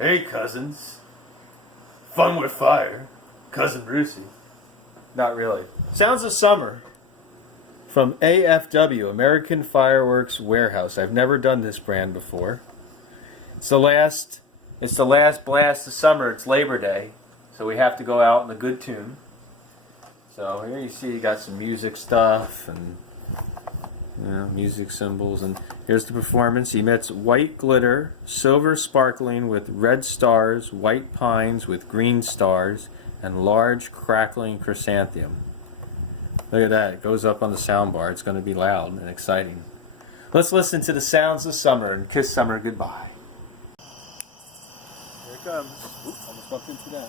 Hey, cousins. Fun with fire. Cousin Brucey. Not really. Sounds of Summer from AFW, American Fireworks Warehouse. I've never done this brand before. It's the last blast of summer. It's Labor Day, so we have to go out in a good tune. So here you see you got some music stuff and music symbols, and here's the performance. He emits white glitter, silver sparkling with red stars, white pines with green stars, and large crackling chrysanthemum. Look at that. It goes up on the sound bar. It's going to be loud and exciting. Let's listen to the sounds of summer and kiss summer goodbye. Here it comes. Oop, almost bumped into that.